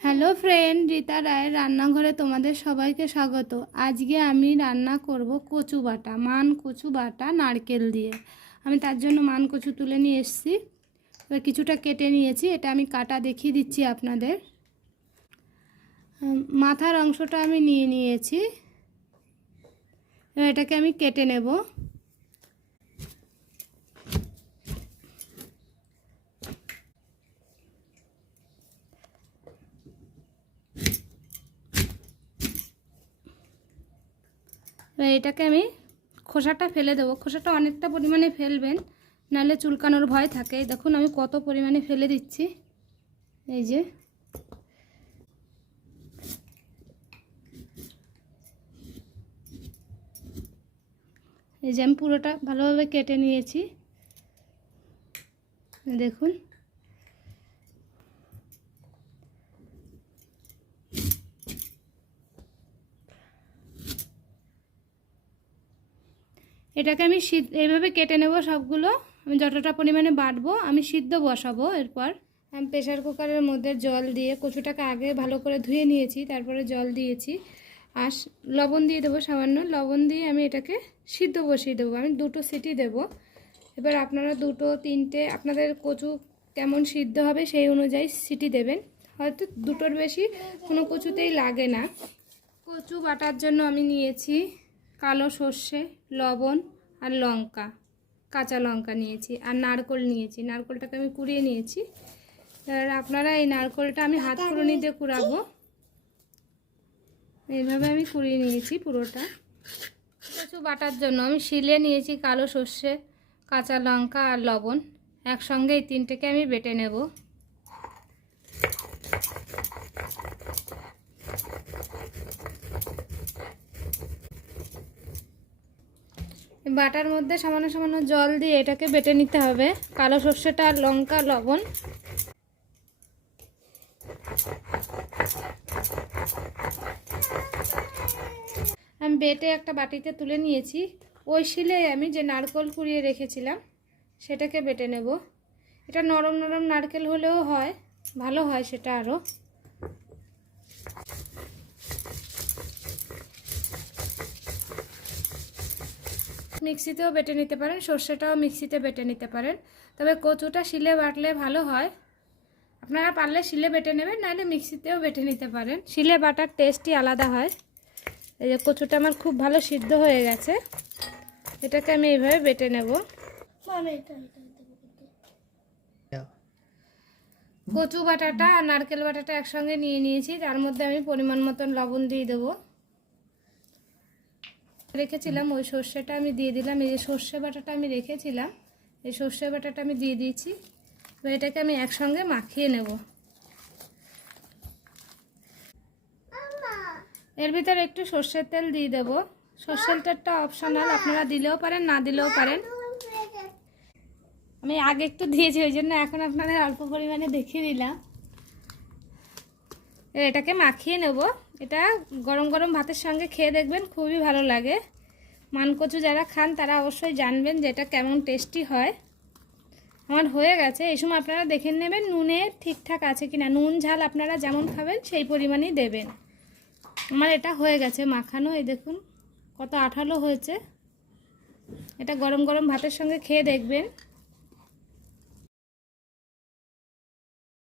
Hello friend, Rita রায়ের রান্নাঘরে তোমাদের সবাইকে স্বাগত। আজকে আমি রান্না করব কচু বাটা, মান কচু বাটা নারকেল দিয়ে। আমি তার জন্য মান কচু তুলে নিয়ে এসেছি। এবার কিছুটা কেটে নিয়েছি, এটা আমি কাটা দেখিয়ে দিচ্ছি আপনাদের। মাথার অংশটা আমি নিয়ে নিয়েছি। এবার এটাকে আমি কেটে নেব। এটাকে আমি খোসাটা ফেলে দেবো। খোসাটা অনেকটা পরিমাণে ফেলবেন, নাহলে চুলকানোর ভয় থাকে। দেখুন আমি কত পরিমাণে ফেলে দিচ্ছি। এই যে। এই যে আমি পুরোটা ভালোভাবে কেটে নিয়েছি। দেখুন। এটাকে আমি এইভাবে কেটে নেব সবগুলো। আমি যতটা পরিমাণে বাটবো, আমি সিদ্ধ বসাবো এরপর। আমি প্রেশার কুকারের মধ্যে জল দিয়ে কচুটাকে আগে ভালো করে ধুয়ে নিয়েছি, তারপরে জল দিয়েছি। আর লবণ দিয়ে দেবো সামান্য। লবণ দিয়ে আমি এটাকে সিদ্ধ বসিয়ে দেবো। আমি দুটো সিটি দেব। এবার আপনারা দুটো, তিনটে, আপনাদের কচু কেমন সিদ্ধ হবে সেই অনুযায়ী সিটি দেবেন। হয়তো দুটোর বেশি কোনো কচুতেই লাগে না। কচু বাটার জন্য আমি নিয়েছি কালো সর্ষে, লবণ আর লঙ্কা, কাঁচা লঙ্কা নিয়েছি আর নারকোল নিয়েছি। নারকোলটাকে আমি কুড়িয়ে নিয়েছি। এবার আপনারা এই নারকোলটা আমি হাত কুড়ুনি দিয়ে কুড়াবো। এইভাবে আমি কুড়িয়ে নিয়েছি পুরোটা। কচু বাটার জন্য। আমি শিলে নিয়েছি কালো সর্ষে, কাঁচা লঙ্কা আর লবণ। একসঙ্গে এই তিনটেকে আমি বেটে নেব। বাটার মধ্যে সামান্য সামান্য জল দিয়ে এটাকে বেটে নিতে হবে। কালো সর্ষেটা, লঙ্কা, লবণ। আমি বেটে একটা বাটিতে তুলে নিয়েছি। ওই শিলে আমি যে নারকোল কুড়িয়ে রেখেছিলাম, সেটাকে বেটে নেব। এটা নরম নরম নারকেল হলেও হয়, ভালো হয় সেটা আরও। মিক্সিতেও বেটে নিতে পারেন সর্ষেটাও মিক্সিতে বেটে নিতে পারেন। তবে কচুটা শিলে বাটলে ভালো হয়। আপনারা পারলে শিলে বেটে নেবেন নাহলে মিক্সিতেও বেটে নিতে পারেন। শিলে বাটার টেস্টই আলাদা হয়। এই যে কচুটা আমার খুব ভালো সিদ্ধ হয়ে গেছে। এটাকে আমি এইভাবে বেটে নেব। কচু বাটাটা আর নারকেল বাটাটা একসঙ্গে নিয়ে নিয়েছি। তার মধ্যে আমি পরিমাণ মতন লবণ দিয়ে দেবো। রেখেছিলাম, ওই সর্ষেটা আমি দিয়ে দিলাম, এই যে সর্ষে বাটাটা আমি রেখেছিলাম, এই সর্ষে বাটাটা আমি দিয়ে দিয়েছি, এবার এটাকে আমি একসঙ্গে মাখিয়ে নেব। এর ভিতরে একটু সর্ষের তেল দিয়ে দেবো। সর্ষের তেলটা অপশনাল আপনারা দিলেও পারেন, না দিলেও পারেন। আমি আগে একটু দিয়েছি, ওই জন্য এখন আপনাদের অল্প পরিমাণে দেখিয়ে দিলাম। এটাকে মাখিয়ে নেব। এটা গরম গরম ভাতের সঙ্গে খেয়ে দেখবেন, খুবই ভালো লাগে। মানকচু যারা খান, তারা অবশ্যই জানবেন যে এটা কেমন টেস্টি হয়। আমার হয়ে গেছে। এই সময় আপনারা দেখে নেবেন নুনে ঠিকঠাক আছে কি না নুন, ঝাল আপনারা যেমন খাবেন, সেই পরিমাণেই দেবেন। আমার এটা হয়ে গেছে মাখানো, এই দেখুন, কত আঠালো হয়েছে। এটা গরম গরম ভাতের সঙ্গে খেয়ে দেখবেন।